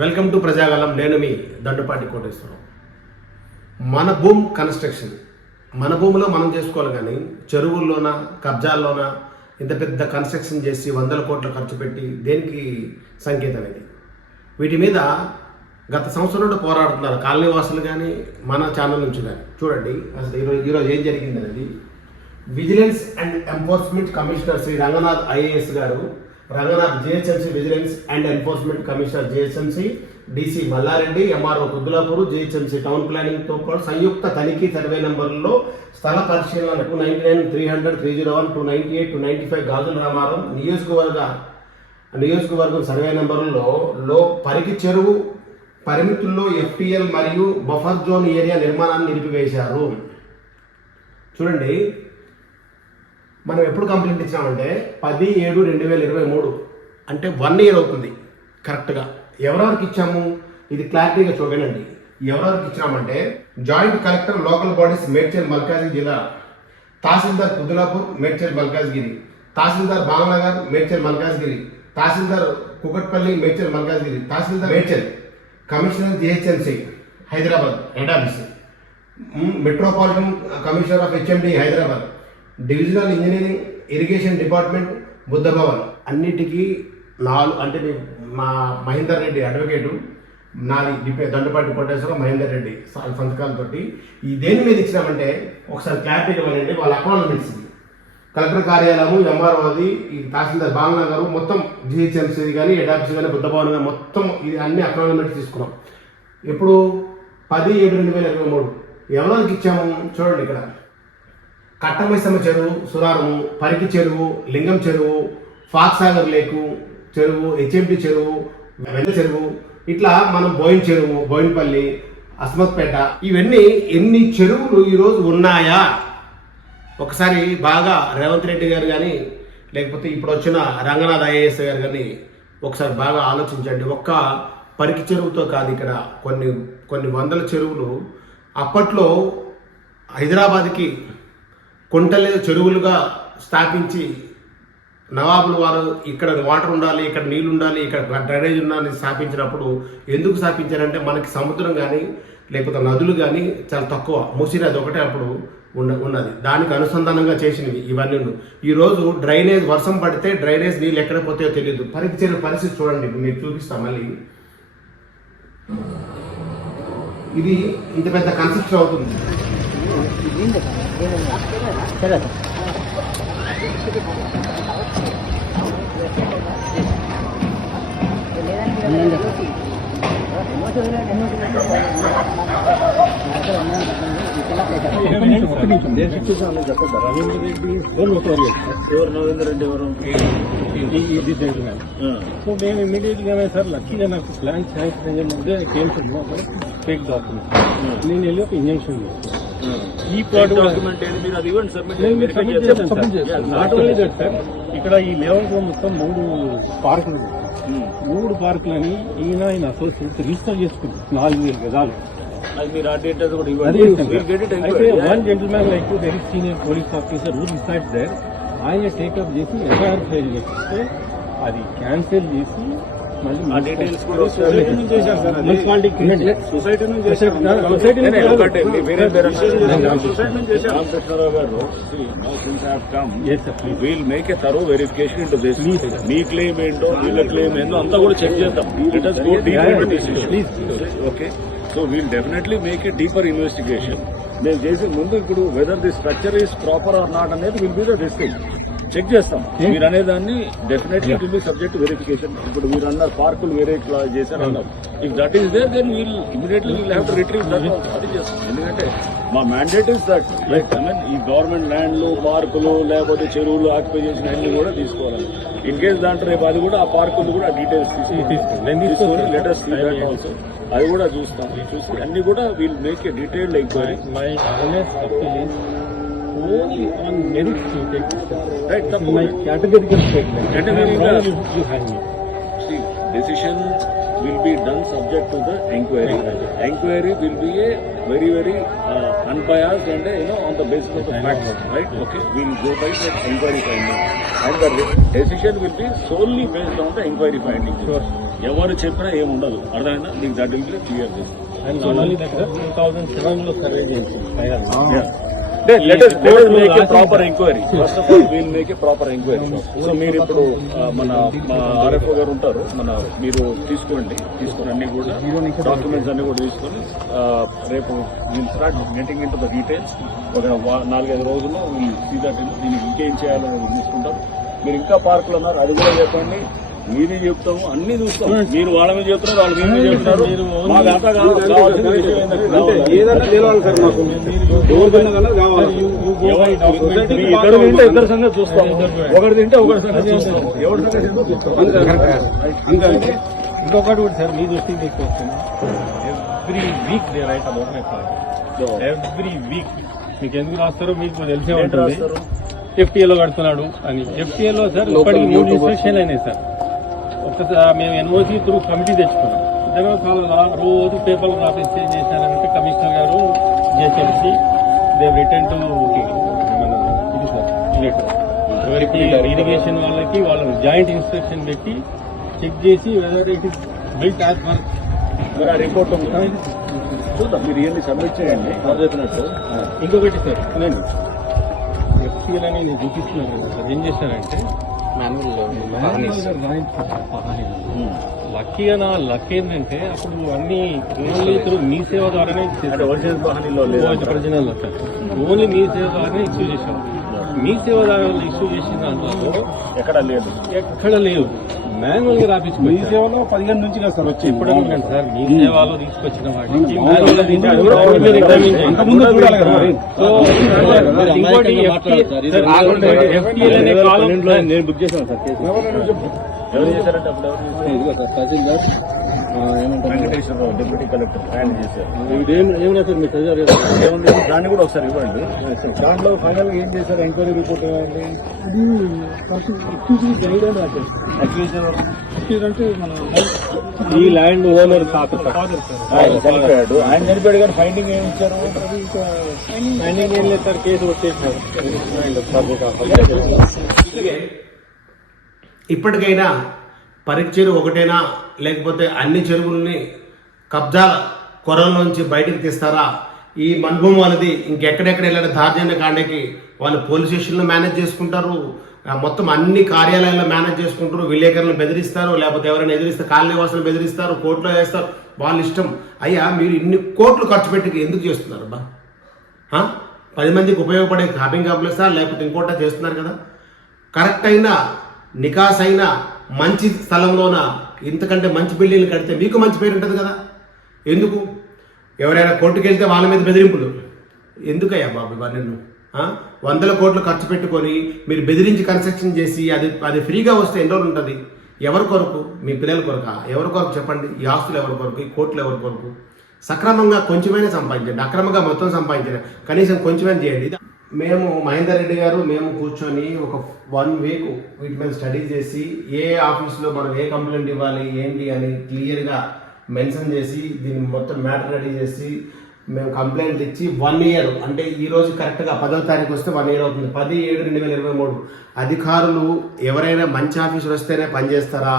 Welcome to Prajagalam. నేను మీ దండుపాటి కోటేశ్వరం. మన భూమి కన్స్ట్రక్షన్ మన భూమిలో మనం చేసుకోవాలి, కానీ చెరువుల్లోన కబ్జాల్లోన ఇంత పెద్ద కన్స్ట్రక్షన్ చేసి 100 కోట్లు ఖర్చు పెట్టి దేనికి సంకేతం ఇది? వీటి మీద గత సంవత్సరం నుండి పోరాడుతున్నారు కాలనీ వాసులు కానీ మన ఛానల్ నుంచి కానీ. చూడండి అసలు ఈరోజు ఏం జరిగింది అనేది. Vigilance and enforcement commissioner Shri Ranganath IAS గారు, Ranganath GHMC vigilance and enforcement commissioner GHMC, DC Mallareddy, MRO Kuthbullapur, GHMC town ప్లానింగ్తో పాటు సంయుక్త తనిఖీ సర్వే నెంబర్లలో స్థల పరిశీలన 299, 300, 301, 298, 295 గాజుల రామారం నియోజకవర్గం సర్వే నెంబర్లలో పరికి చెరువు పరిమితుల్లో ఎఫ్టీఎల్ మరియు బఫర్ జోన్ ఏరియా నిర్మాణాన్ని నిలిపివేశారు. చూడండి, మనం ఎప్పుడు కంప్లైంట్ ఇచ్చినామంటే 10/7/2023, అంటే 1 year అవుతుంది కరెక్ట్గా. ఎవరెవరికి ఇచ్చాము ఇది క్లారిటీగా చూడండి. ఎవరెవరికి ఇచ్చినామంటే joint collector local bodies Medchal Malkajgiri జిల్లా, తహసీల్దార్ కుద్దులాపూర్ మేడ్చల్ మల్కాజ్గిరి, తహసీల్దార్ బాలనగర్ మేడ్చల్ మల్కాజ్గిరి, తహసీల్దార్ కుకట్పల్లి మేడ్చల్ మల్కాజ్గిరి, తహసీల్దార్ Medchal, commissioner GHMC Hyderabad head office, metropolitan commissioner of HMD Hyderabad, divisional engineering irrigation department Buddhabhavan. అన్నిటికీ 4 అంటే మా మహేందర్ రెడ్డి అడ్వకేటు, నాది దండుపాటి కోటేశ్వరం మహేందర్ రెడ్డి సంతకాలతోటి ఈ దేని మీద ఇచ్చినామంటే ఒకసారి క్లారిటీగా ఇవ్వండి. వాళ్ళ అక్నాలజ్మెంట్స్ కలెక్టర్ కార్యాలయము, ఎంఆర్ఓది, ఈ తహసీల్దార్ బాలనగర్, మొత్తం జిహెచ్ఎంసీ కానీ హెడ్ ఆఫీస్ కానీ బుద్ధభవన్ కానీ మొత్తం ఇది అన్ని అక్నాలజ్మెంట్స్ తీసుకున్నాం. ఇప్పుడు 10/7/2023 ఎవరికి ఇచ్చాము చూడండి. ఇక్కడ కట్టమైసమ్మ చెరువు, సురారము, పరికి చెరువు, లింగం చెరువు, ఫాక్సాగర్ లేకు చెరువు, హెచ్ఎంటి చెరువు, వెన్న చెరువు, ఇట్లా మనం బోయిన్ చెరువు, బోయిన్పల్లి, అస్మత్పేట, ఇవన్నీ ఎన్ని చెరువులు ఈరోజు ఉన్నాయా? ఒకసారి బాగా రేవంత్ రెడ్డి గారు కానీ లేకపోతే ఇప్పుడు వచ్చిన రంగనాథ్ ఐఏఎస్ గారు కానీ ఒకసారి బాగా ఆలోచించండి. ఒక్క పరికి చెరువుతో కాదు, ఇక్కడ కొన్ని వందల చెరువులు అప్పట్లో హైదరాబాద్కి కుంటలే చెరువులుగా స్థాపించి నవాబులు వారు ఇక్కడ వాటర్ ఉండాలి, ఇక్కడ నీళ్ళు ఉండాలి, ఇక్కడ డ్రైనేజ్ ఉండాలని స్థాపించినప్పుడు ఎందుకు స్థాపించారంటే మనకి సముద్రం కానీ లేకపోతే నదులు కానీ చాలా తక్కువ, మూసినది ఒకటే అప్పుడు ఉన్నది. దానికి అనుసంధానంగా చేసినవి ఇవన్నీ. ఈరోజు డ్రైనేజ్ వర్షం పడితే డ్రైనేజ్ నీళ్ళు ఎక్కడ పోతాయో తెలియదు. పరికి చెరువు పరిస్థితి చూడండి, మీకు చూపిస్తాం మళ్ళీ. ఇది ఇంత పెద్ద కన్స్ట్రక్షన్ అవుతుంది. సో నేను ఇమీడియట్గా సార్ లక్కీగా నాకు ప్లాన్ శాంక్షన్ అయ్యే కేమ్స్ ఫేక్ డాక్యుమెంట్ నేను వెళ్ళి ఒక ఇంజక్షన్ చేస్తాను. ఈ document not only that sir, ఇక్కడ ఈ లేఅవుట్ లో మొత్తం 3 పార్కులు, 3 పార్కులని ఆయన అసోసియేట్స్ రిజిస్టర్ చేసుకుంటారు 4,000 గజాలు. అయితే one gentlemen like very senior police officer who decides there, ఆయన టేకప్ చేసి ఎఫ్ఐఆర్ ఫైల్ చేస్తే అది క్యాన్సిల్ చేసి we'll make a thorough verification into this. మీ క్లెయిమ్ ఏంటో వీళ్ళ క్లెయిమ్ ఏంటో అంతా కూడా చెక్ చేద్దాం. Okay, so we'll definitely make a deeper investigation. మేము చేసే ముందు ఇప్పుడు whether the structure is proper or not అనేది will be the distinct check చేస్తాం. మీరు అనేదాన్ని definitely will be subject verification. ఇప్పుడు మీరు అన్నారు పార్కులు వేరే చేశారు అన్నారు. If that is there then we'll immediately will have to retrieve that. అది చేస్తాం. ఎందుకంటే మా mandate is that. Like I mean ఈ గవర్నమెంట్ ల్యాండ్లు, పార్కులు లేకపోతే చెరువులు ఆక్యుపై చేసిన అన్ని కూడా తీసుకోవాలి. ఇన్ కేస్ దాంట్లో రేపు అది కూడా ఆ పార్కులు కూడా డీటెయిల్స్ తీసుకొని లెటర్స్ ఆల్సో అది కూడా చూస్తాం. చూసి అన్ని కూడా we'll make a detailed enquiry. only on merits you take this step. Right, my categorical statement. See, decision will be done subject to the inquiry. Inquiry will be a very, very unbiased and on the basis of the facts. Right? Okay. We will go by the inquiry finding, and the decision will be solely based on the inquiry finding. Sure. ఎవరు చెప్పినా ఏముండదు, అర్థమైందా? మీకు that will be clear this. And not only that sir, 2007 survey చేయించాం. Let us make a proper inquiry. First of all, we'll make a proper inquiry. So మీరు ఇప్పుడు మా RFO గారు ఉంటారు, మీరు తీసుకుని అన్ని కూడా డాక్యుమెంట్స్ అన్ని కూడా తీసుకొని రేపు will start getting in to the details. ఒక 4-5 రోజుల్లో వీళ్ళు సీదా దీనికి ఇంకేం చేయాలో తీసుకుంటాం. మీరు ఇంకా పార్కులు ఉన్నారు, అది కూడా చెప్పండి. మీది చెప్తాము, అన్ని చూస్తాం. మీరు వాళ్ళ మీద చెప్తున్నారు, వాళ్ళు మీద చెప్తున్నారు. మాకు అంతా కావాల్సిన విషయం ఏంటంటే ఏదైనా తెలియాలి సార్ మాకు. ఇద్దరు తింటే ఇద్దరు సంగతి చూస్తాం, ఒకటి తింటే ఒకటి సంగతి చూస్తాం. ఎవరి సంగతి ఇంకొకటి కూడా సార్, మీ దృష్టికి తీసుకొచ్చాను. Every week they write about my project. Every week మీకు ఎందుకు రాస్తారో మీకు తెలిసే ఉంటుంది. FTA లో కడుతున్నాడు అని. FTA లో సార్ ఇప్పటికి 3 ఇన్స్పెక్షన్ అయినాయి సార్. ఒక్కసారి మేము NOC త్రూ కమిటీ తెచ్చుకున్నాం. రోజు పేపర్లు రాపేసి ఏం చేశారంటే కమిషనర్ గారు JCMC దే రిటర్న్ టు ఇది సార్ ఎవరికి ఇరిగేషన్ వాళ్ళకి వాళ్ళ జాయింట్ ఇన్స్పెక్షన్ పెట్టి చెక్ చేసి whether it is built as per ఆ రిపోర్ట్ చూద్దాం. మీరు ఇవన్నీ సబ్మిట్ చేయండి చెప్పినట్టు. ఇంకొకటి సార్ నేను FCL అని నేను చూపిస్తున్నాను కదా సార్. ఏం చేశారంటే లక్కీగా నా లక్ ఏంటంటే అప్పుడు అన్ని ఓన్లీ మీ సేవ ద్వారానే ఒరిజినల్ ఓన్లీ మీ సేవ ద్వారానే ఇష్యూ చేశారు. మీ సేవ ద్వారా ఇష్యూ చేసిన దాంట్లో ఎక్కడ లేదు. మాన్యువల్ గా రాపించుకో. మీ సేవలో 15 నుంచి కదా సార్ వచ్చి ఇప్పుడు సార్ మీ సేవలో తీసుకొచ్చిన వాటికి నేను బుక్ చేశాను సార్ కేసు. ఎవరు చేశారంటే అప్పుడు తహసీల్దార్ వెంకటేశ్వరరావు డిప్యూటీ కలెక్టర్ ఆయన చేశారు. ఏమన్నా సార్ మీ సజారు ఏముంది దాన్ని కూడా ఒకసారి ఇవ్వండి. దాంట్లో ఫైనల్ ఏం చేశారు? ఎంక్వైరీ రిపోర్ట్ ఇవ్వండి. అంటే మన ఈ ల్యాండ్ ఓనర్ చనిపోయాడు, ఆయన చనిపోయాడు కానీ ఫైండింగ్ ఏమి ఇచ్చారు? ఫైండింగ్ ఏం లేదు సార్, కేసు వచ్చేసారు. ఇప్పటికైనా పరీక్ష చెరువు ఒకటేనా, లేకపోతే అన్ని చెరువుల్ని కబ్జాల కొరల్లోంచి బయటకు తీస్తారా? ఈ మన్భూమి వాళ్ళది ఇంకెక్కడెక్కడ వెళ్ళిన దార్జన్య కాండకి వాళ్ళు పోలీస్ స్టేషన్లో మేనేజ్ చేసుకుంటారు, మొత్తం అన్ని కార్యాలయాల్లో మేనేజ్ చేసుకుంటారు. విలేకరులను బెదిరిస్తారు, లేకపోతే ఎవరైనా ఎదిరిస్తే కాలనీ వాసులను బెదిరిస్తారు, కోర్టులో వేస్తారు. వాళ్ళ ఇష్టం. అయ్యా మీరు ఇన్ని కోట్లు ఖర్చు పెట్టి ఎందుకు చేస్తున్నారు అబ్బా? 10 మందికి ఉపయోగపడే షాపింగ్ కాంప్లెక్సా లేకపోతే ఇంకోటా చేస్తున్నారు కదా? కరెక్ట్ అయిన నికాస్ అయిన మంచి స్థలంలోన ఇంతకంటే మంచి బిల్డింగ్లు కడితే మీకు మంచి పేరు ఉంటుంది కదా. ఎందుకు ఎవరైనా కోర్టుకు వెళ్తే వాళ్ళ మీద బెదిరింపులు ఎందుకయ్యా బాబు? ఇవన్నీ 100 కోట్లు ఖర్చు పెట్టుకొని మీరు బెదిరించి కన్స్ట్రక్షన్ చేసి అది ఫ్రీగా వస్తే ఎన్ని రోజులు ఉంటుంది? ఎవరి కొరకు? మీ పిల్లల కొరక? ఎవరి కొరకు చెప్పండి? ఈ ఆస్తులు ఎవరి కొరకు? ఈ కోట్లు ఎవరి కొరకు? సక్రమంగా కొంచెమైనా సంపాదించండి, అక్రమంగా మొత్తం సంపాదించండి, కనీసం కొంచెమైనా చేయండి. మేము మహేందర్ రెడ్డి గారు మేము కూర్చొని ఒక 1 వీక్ వీటి మీద స్టడీ చేసి ఏ ఆఫీస్లో మనం ఏ కంప్లైంట్ ఇవ్వాలి ఏంటి అని క్లియర్గా మెన్షన్ చేసి దీన్ని మొత్తం మ్యాటర్ రెడీ చేసి మేము కంప్లైంట్ ఇచ్చి 1 ఇయర్ అంటే ఈరోజు కరెక్ట్గా 10వ తారీఖు వస్తే 1 ఇయర్ అవుతుంది. 10/7/2023 అధికారులు ఎవరైనా మంచి ఆఫీసులు వస్తేనే పనిచేస్తారా,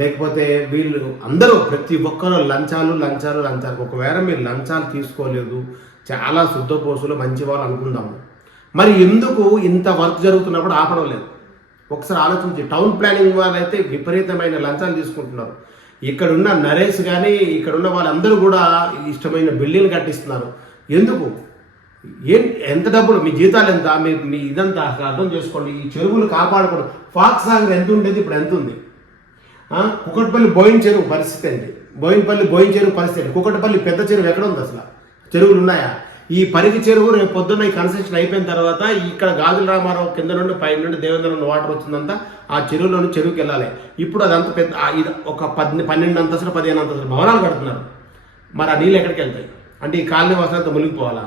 లేకపోతే వీళ్ళు అందరూ ప్రతి ఒక్కరు లంచాలు. ఒకవేళ మీరు లంచాలు తీసుకోలేదు, చాలా శుద్ధపోసులు మంచి వాళ్ళు అనుకుందాము, మరి ఎందుకు ఇంత వర్క్ జరుగుతున్నప్పుడు ఆపడం లేదు? ఒకసారి ఆలోచించి. టౌన్ ప్లానింగ్ వాళ్ళైతే విపరీతమైన లంచాలు తీసుకుంటున్నారు. ఇక్కడున్న నరేష్ కానీ ఇక్కడున్న వాళ్ళందరూ కూడా ఇష్టమైన బిల్డింగ్లు కట్టిస్తున్నారు. ఎందుకు? ఎంత డబ్బులు? మీ జీతాలు ఎంత? మీ ఇదంతా అసలు అర్థం చేసుకోండి. ఈ చెరువులు కాపాడుకోవడం. ఫాక్స్ సాగర్ ఎంత ఉండేది, ఇప్పుడు ఎంత ఉంది? కుకట్పల్లి బోయిన చెరువు పరిస్థితి ఏంటి? బోయిన చెరువు పరిస్థితి ఏంటి? కుకట్పల్లి పెద్ద చెరువు ఎక్కడ ఉంది? అసలు చెరువులు ఉన్నాయా? ఈ పరిగి చెరువు రేపు పొద్దున్న ఈ కన్స్ట్రక్షన్ అయిపోయిన తర్వాత ఇక్కడ గాజుల రామారావు కింద నుండి పై నుండి దేవేంద్ర వాటర్ వచ్చిందంతా ఆ చెరువులోని చెరువుకి వెళ్ళాలి. ఇప్పుడు అదంతా పెద్ద ఒక 12 అంతస్తులు 15 అంతస్తులు భవనాలు కడుతున్నారు. మరి ఆ నీళ్ళు ఎక్కడికి వెళ్తాయి? అంటే ఈ కాలనీ వాసులంతా మునిగిపోవాలా?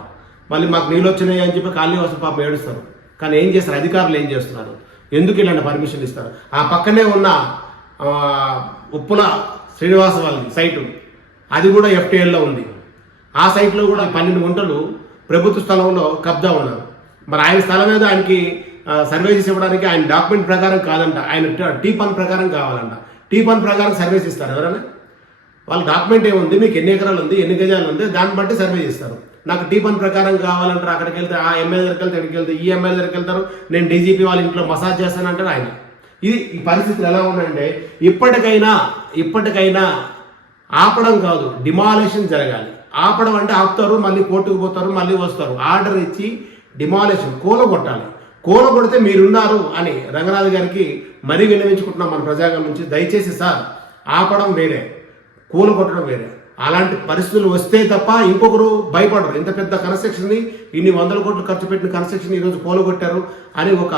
మళ్ళీ మాకు నీళ్ళు వచ్చినాయి అని చెప్పి కాలనీ వాసులు పాపం ఏడుస్తారు. కానీ ఏం చేస్తారు అధికారులు? ఏం చేస్తున్నారు? ఎందుకు ఇలాంటి పర్మిషన్ ఇస్తారు? ఆ పక్కనే ఉన్న ఉప్పుల శ్రీనివాస వాళ్ళది సైటు, అది కూడా FTLలో ఉంది. ఆ సైట్లో కూడా 12 గుంటలు ప్రభుత్వ స్థలంలో కబ్జా ఉన్నారు. మరి ఆయన స్థలం మీద ఆయనకి సర్వే చేసి ఇవ్వడానికి ఆయన డాక్యుమెంట్ ప్రకారం కాదంట, ఆయన T1 ప్రకారం కావాలంట. T1 ప్రకారం సర్వీస్ ఇస్తారు ఎవరైనా? వాళ్ళ డాక్యుమెంట్ ఏముంది, మీకు ఎన్ని ఎకరాలు ఉంది, ఎన్ని గజాలు ఉంది, దాన్ని బట్టి సర్వే చేస్తారు. నాకు T1 ప్రకారం కావాలంటారు, అక్కడికి వెళ్తే ఆ ఎమ్మెల్యే దగ్గరికి వెళ్తే ఎక్కడికి వెళ్తే ఈ ఎమ్మెల్యే దగ్గరికి వెళ్తారు, నేను డీజీపీ వాళ్ళ ఇంట్లో మసాజ్ చేస్తానంటారు ఆయన. ఇది ఈ పరిస్థితులు ఎలా ఉన్నాయంటే ఇప్పటికైనా ఆపడం కాదు, డిమాలిషన్ జరగాలి. ఆపడం అంటే ఆపుతారు, మళ్ళీ కోర్టుకు పోతారు, మళ్ళీ వస్తారు. ఆర్డర్ ఇచ్చి డిమాలిషన్ కూలగొట్టాలి. కూలగొడితే మీరున్నారు అని రంగనాథ్ గారికి మరీ విన్నవించుకుంటున్నాం మన ప్రజాగం నుంచి. దయచేసి సార్, ఆపడం వేరే, కూలగొట్టడం వేరే. అలాంటి పరిస్థితులు వస్తే తప్ప ఇంకొకరు భయపడరు. ఇంత పెద్ద కన్స్ట్రక్షన్ని, ఇన్ని 100 కోట్లు ఖర్చు పెట్టిన కన్స్ట్రక్షన్ ఈరోజు కూలగొట్టారు అని ఒక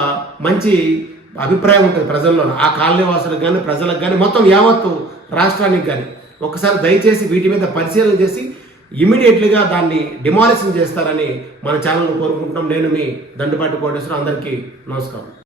మంచి అభిప్రాయం ఉంటుంది ప్రజల్లో, ఆ కాలనీ వాసులకు కానీ ప్రజలకు కానీ మొత్తం యావత్తు రాష్ట్రానికి కానీ. ఒకసారి దయచేసి వీటి మీద పరిశీలన చేసి ఇమీడియట్లీగా దాన్ని డిమాలిషన్ చేస్తారని మన ఛానల్ను కోరుకుంటున్నాం. నేను మీ దండుపాటి కోటేశ్వర, అందరికీ నమస్కారం.